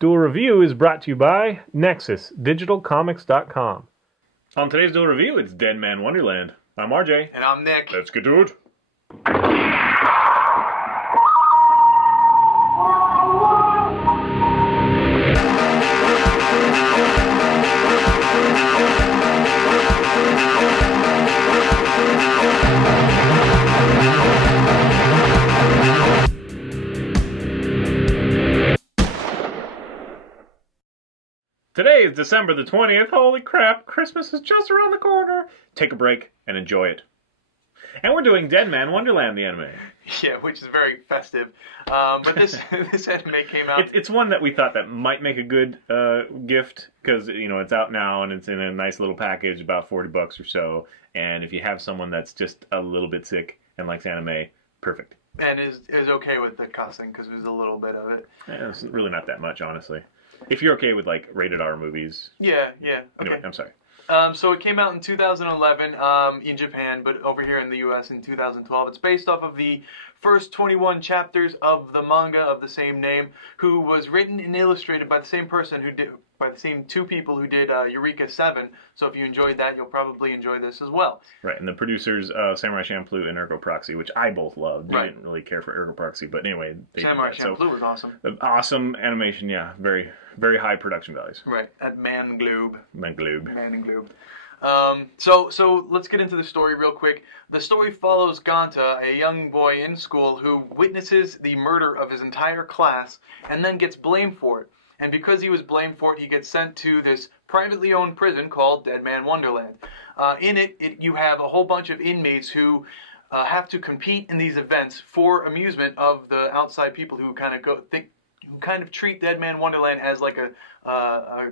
Duel Review is brought to you by NexusDigitalComics.com. On today's Duel Review, it's Deadman Wonderland. I'm RJ. And I'm Nick. Let's get to it. Today is December the 20th. Holy crap, Christmas is just around the corner. Take a break and enjoy it. And we're doing Deadman Wonderland, the anime. Yeah, which is very festive. But this this anime came out. It's one that we thought that might make a good gift because it's out now and it's in a nice little package, about $40 or so. And if you have someone that's just a little bit sick and likes anime, perfect. And is okay with the cussing because there's a little bit of it. Yeah, it's really not that much, honestly. If you're okay with like rated R movies. Yeah. Okay. Anyway, I'm sorry. So it came out in 2011 in Japan, but over here in the U.S. in 2012. It's based off of the first 21 chapters of the manga of the same name, who was written and illustrated by the same person by the same two people who did Eureka 7. So if you enjoyed that, you'll probably enjoy this as well. Right, and the producers, Samurai Champloo and Ergo Proxy, which I both loved. Right. Didn't really care for Ergo Proxy, but anyway, they Samurai did that. Champloo was awesome. Awesome animation, yeah. Very, very high production values. Right, at Man Gloob. Man Gloob. So let's get into the story real quick. The story follows Ganta, a young boy in school who witnesses the murder of his entire class and then gets blamed for it. And because he was blamed for it, he gets sent to this privately owned prison called Deadman Wonderland. In it, you have a whole bunch of inmates who have to compete in these events for amusement of the outside people who kind of treat Deadman Wonderland as like a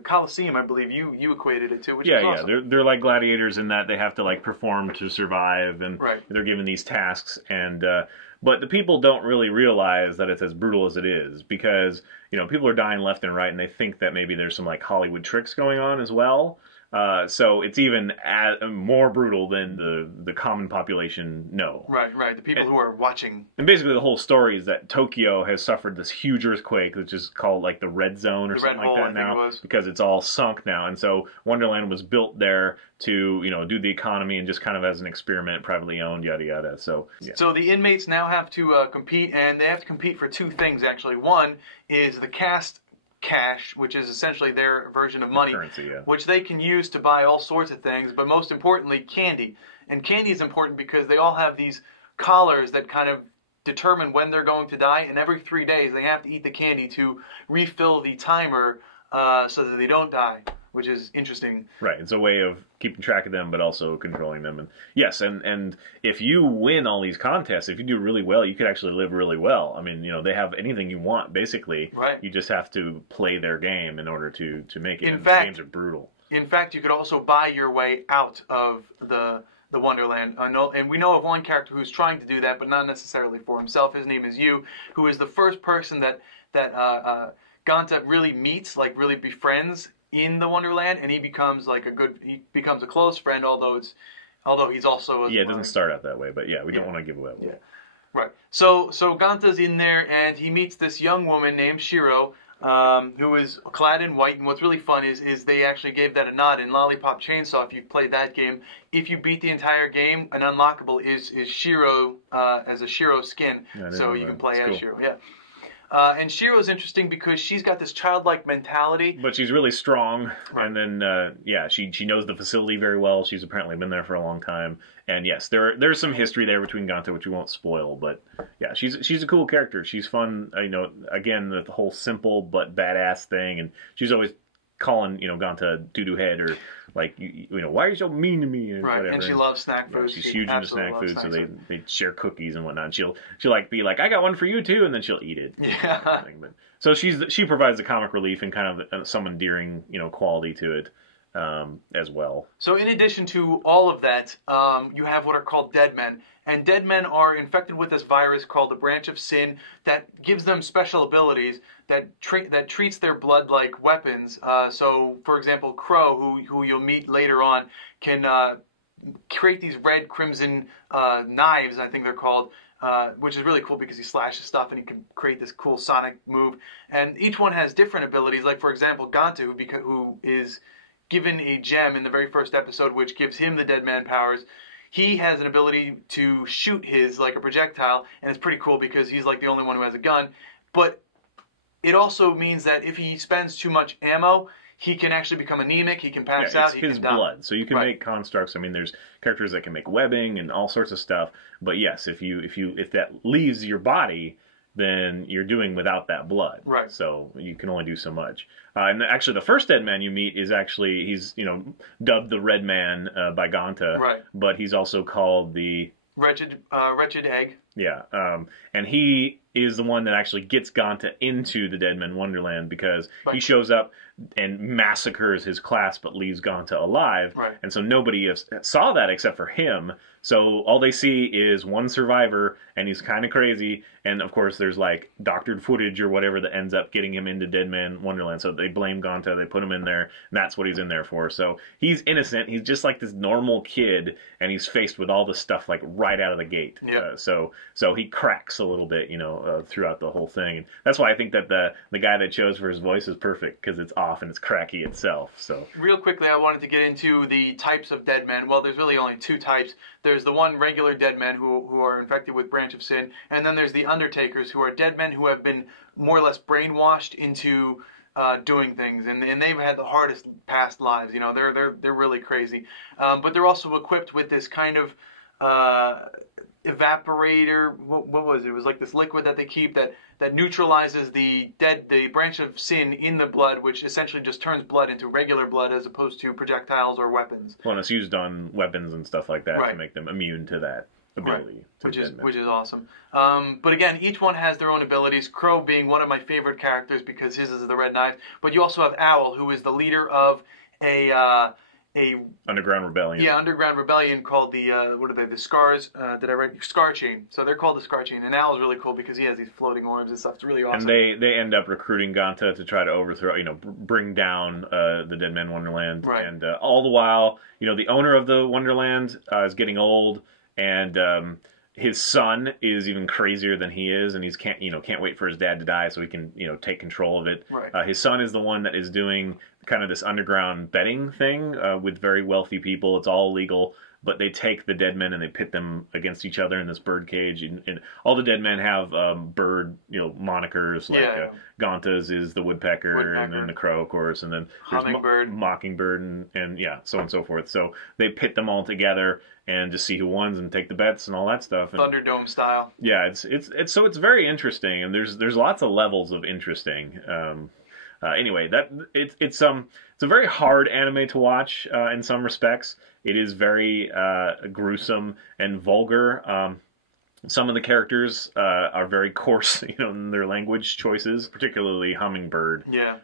coliseum. I believe you equated it to, which is awesome. Yeah. They're like gladiators in that they have to like perform to survive, and they're given these tasks. And but the people don't really realize that it's as brutal as it is because people are dying left and right, and they think that maybe there's some like Hollywood tricks going on as well. So it's even more brutal than the common population know. Right. The people who are watching. And basically the whole story is that Tokyo has suffered this huge earthquake, which is called like the Red Zone or something like that now, because it's all sunk now. And so Wonderland was built there to, do the economy and just kind of as an experiment, privately owned, yada yada. So, yeah. So the inmates now have to compete, and they have to compete for two things, actually. One is the cash, which is essentially their version of money, currency, which they can use to buy all sorts of things, but most importantly, candy. And candy is important because they all have these collars that kind of determine when they're going to die, and every 3 days they have to eat the candy to refill the timer so that they don't die, which is interesting. Right, it's a way of keeping track of them, but also controlling them. And yes, and if you win all these contests, if you do really well, you could actually live really well. I mean, they have anything you want, basically. Right. You just have to play their game in order to make it. In fact, the games are brutal. In fact, you could also buy your way out of the Wonderland. And we know of one character who's trying to do that, but not necessarily for himself. His name is Yu, who is the first person that Ganta really meets, like really befriends in the Wonderland, and he becomes a close friend, although he's also it doesn't start out that way, but we don't want to give away. Yeah, right. So Ganta's in there, and he meets this young woman named Shiro, who is clad in white. And what's really fun is they actually gave that a nod in Lollipop Chainsaw. If you've played that game, if you beat the entire game, an unlockable is Shiro as a Shiro skin, so you can play as Shiro. Yeah. And Shiro's interesting because she's got this childlike mentality. But she's really strong. Right. And then, she knows the facility very well. She's apparently been there for a long time. And yes, there's some history there between Ganta, which we won't spoil. But yeah, she's a cool character. She's fun. Again, the whole simple but badass thing. And she's always calling, Ganta doo-doo head or like, why are you so mean to me? Right, whatever. And she loves snack food. She's huge into snack food, so they share cookies and whatnot. And she'll like be like, I got one for you too, and then she'll eat it. Yeah. But, so she provides the comic relief and kind of some endearing, quality to it. As well. So in addition to all of that, you have what are called Deadmen. And Deadmen are infected with this virus called the Branch of Sin that gives them special abilities that treats their blood like weapons. So, for example, Crow, who you'll meet later on, can create these red crimson knives, I think they're called, which is really cool because he slashes stuff and he can create this cool sonic move. And each one has different abilities. Like, for example, Gantu, who is given a gem in the very first episode, which gives him the Deadman powers. He has an ability to shoot his like a projectile, and it's pretty cool because he's like the only one who has a gun. But it also means that if he spends too much ammo, he can actually become anemic. He can pass out. It's his blood, so you can make constructs. I mean, there's characters that can make webbing and all sorts of stuff. But yes, if that leaves your body, then you're doing without that blood. Right. So you can only do so much. And actually, the first Deadman you meet is actually he's dubbed the Red Man by Ganta. Right. But he's also called the Wretched Egg. Yeah. And he is the one that actually gets Ganta into the Deadman Wonderland because he shows up and massacres his class but leaves Ganta alive. Right. And so nobody saw that except for him. So all they see is one survivor, and he's kind of crazy. And of course, there's like doctored footage or whatever that ends up getting him into Deadman Wonderland. So they blame Ganta, they put him in there, and that's what he's in there for. So he's innocent. He's just like this normal kid, and he's faced with all this stuff like right out of the gate. Yeah. So he cracks a little bit, throughout the whole thing. And that's why I think that the guy they chose for his voice is perfect, because it's off and it's cracky itself. So real quickly, I wanted to get into the types of Deadmen. Well, there's really only two types. There's the one regular Deadmen who are infected with Branch of Sin, and then there's the Undertakers, who are Deadmen who have been more or less brainwashed into doing things, and they've had the hardest past lives. They're really crazy, but they're also equipped with this kind of evaporator. What was it? It was like this liquid that they keep that neutralizes the Branch of Sin in the blood, which essentially just turns blood into regular blood as opposed to projectiles or weapons. Well, and it's used on weapons and stuff like that to make them immune to that ability. Which is awesome. But again, each one has their own abilities. Crow being one of my favorite characters because his is the red knife. But you also have Owl, who is the leader of a underground rebellion. Yeah, underground rebellion called the what are they? The Scars. Did I write Scar Chain? So they're called the Scar Chain. And Owl's really cool because he has these floating orbs and stuff. It's really awesome. And they end up recruiting Ganta to try to overthrow, bring down the Deadman Wonderland. Right. And all the while, the owner of the Wonderland is getting old, and his son is even crazier than he is, and he's can't wait for his dad to die so he can take control of it. Right. His son is the one that is doing kind of this underground betting thing with very wealthy people. It's all legal, but they take the dead men and they pit them against each other in this bird cage. And all the dead men have bird monikers, like Ganta's is the woodpecker, and then the crow, of course, and then there's mockingbird, and so on and so forth. So they pit them all together and just see who wins and take the bets and all that stuff. And, Thunderdome style. Yeah, it's very interesting, and there's lots of levels of interesting. Anyway, it's a very hard anime to watch in some respects. It is very gruesome and vulgar. Some of the characters are very coarse, in their language choices, particularly Hummingbird. Yeah.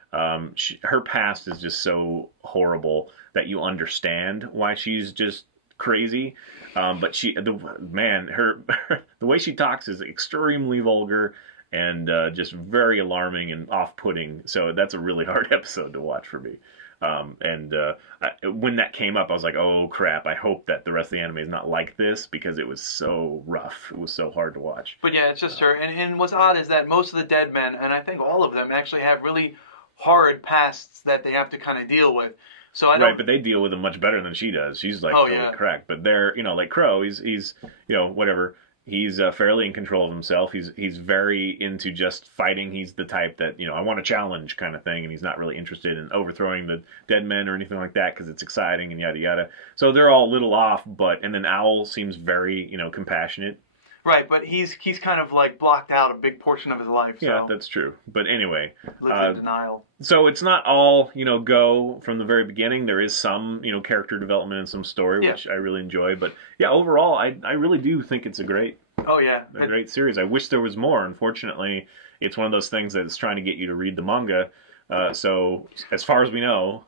Her past is just so horrible that you understand why she's just crazy. But the way she talks is extremely vulgar and just very alarming and off-putting. So that's a really hard episode to watch for me. When that came up, I was like, oh crap, I hope that the rest of the anime is not like this, because it was so rough. It was so hard to watch. But yeah, it's just her. And what's odd is that most of the dead men, and I think all of them, actually have really horrid pasts that they have to kind of deal with. So I don't... Right, but they deal with them much better than she does. She's like totally cracked. But they're, like Crow, he's whatever. He's fairly in control of himself. He's very into just fighting. He's the type that, I want a challenge kind of thing, and he's not really interested in overthrowing the dead men or anything like that because it's exciting and yada yada. So they're all a little off, and then Owl seems very, compassionate. Right, but he's kind of like blocked out a big portion of his life. So. Yeah, that's true. But anyway, lives in denial. So it's not all go from the very beginning. There is some character development and some story, which I really enjoy. But yeah, overall, I really do think it's a great great series. I wish there was more. Unfortunately, it's one of those things that is trying to get you to read the manga. So as far as we know,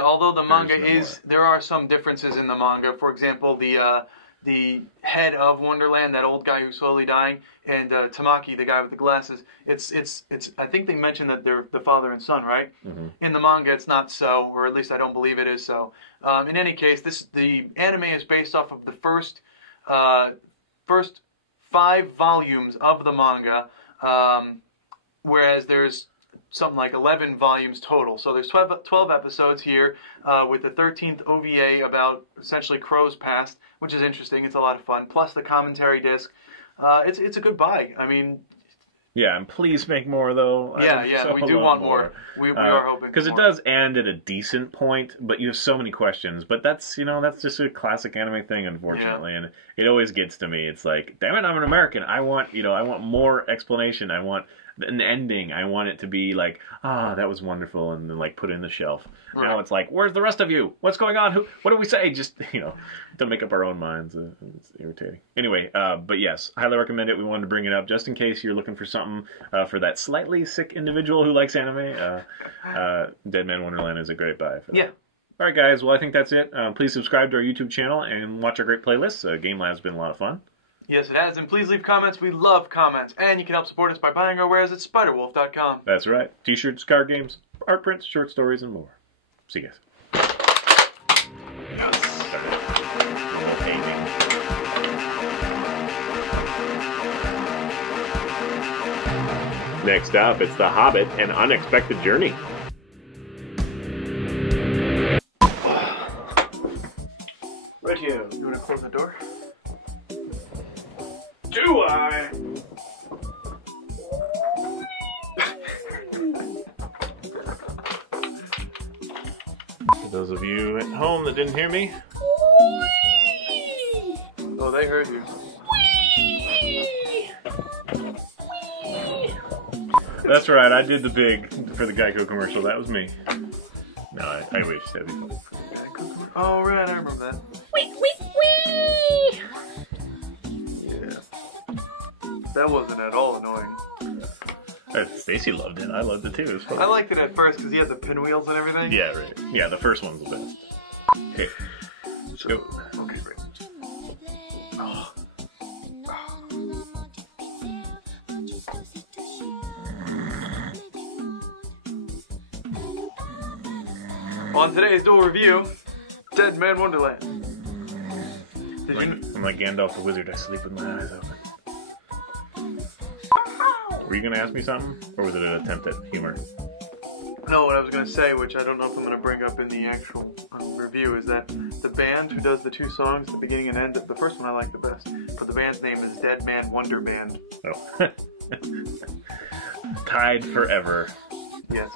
although the manga there are some differences in the manga. For example, the head of Wonderland, that old guy who's slowly dying, and Tamaki, the guy with the glasses, it's I think they mentioned that they're the father and son, right? Mm-hmm. In the manga, it's not so, or at least I don't believe it is so. In any case, the anime is based off of the first 5 volumes of the manga, whereas there's something like 11 volumes total. So there's 12 episodes here, with the 13th OVA about essentially Crow's past, which is interesting. It's a lot of fun. Plus the commentary disc. It's a good buy. I mean... Yeah, and please make more, though. Yeah, we do want more. We are hoping because it does end at a decent point, but you have so many questions. But that's just a classic anime thing, unfortunately, and it always gets to me. It's like, damn it, I'm an American. I want more explanation. I want an ending. I want it to be like, that was wonderful, and then like put it in the shelf. Right. Now it's like, where's the rest of you? What's going on? What do we say? Just to make up our own minds. It's irritating. Anyway, but yes, highly recommend it. We wanted to bring it up just in case you're looking for something for that slightly sick individual who likes anime. Deadman Wonderland is a great buy for that. Yeah. All right, guys. Well, I think that's it. Please subscribe to our YouTube channel and watch our great playlists. Game Lab's been a lot of fun. Yes, it has, and please leave comments. We love comments, and you can help support us by buying our wares at spiderwolf.com. That's right. T-shirts, card games, art prints, short stories, and more. See you guys. Yes. Next up, it's The Hobbit, An Unexpected Journey. Right here. You want to close the door? Do I? For those of you at home that didn't hear me. Oh, they heard you. That's right, I did the big for the Geico commercial. That was me. No, I wish that'd be fun. Oh, right, I remember that. Wee, wee, wee! Yeah. That wasn't at all annoying. Stacy loved it. I loved it too. It was fun. I liked it at first because he had the pinwheels and everything. Yeah, right. Yeah, the first one's the best. Okay, let's go. Okay, great. Oh. On today's Duel review, Deadman Wonderland. I'm like Gandalf the Wizard. I sleep with my eyes open. Were you going to ask me something? Or was it an attempt at humor? No, what I was going to say, which I don't know if I'm going to bring up in the actual review, is that the band who does the 2 songs, the beginning and end, the first one I like the best, but the band's name is Deadman Wonderland. Oh. Tied forever. Yes.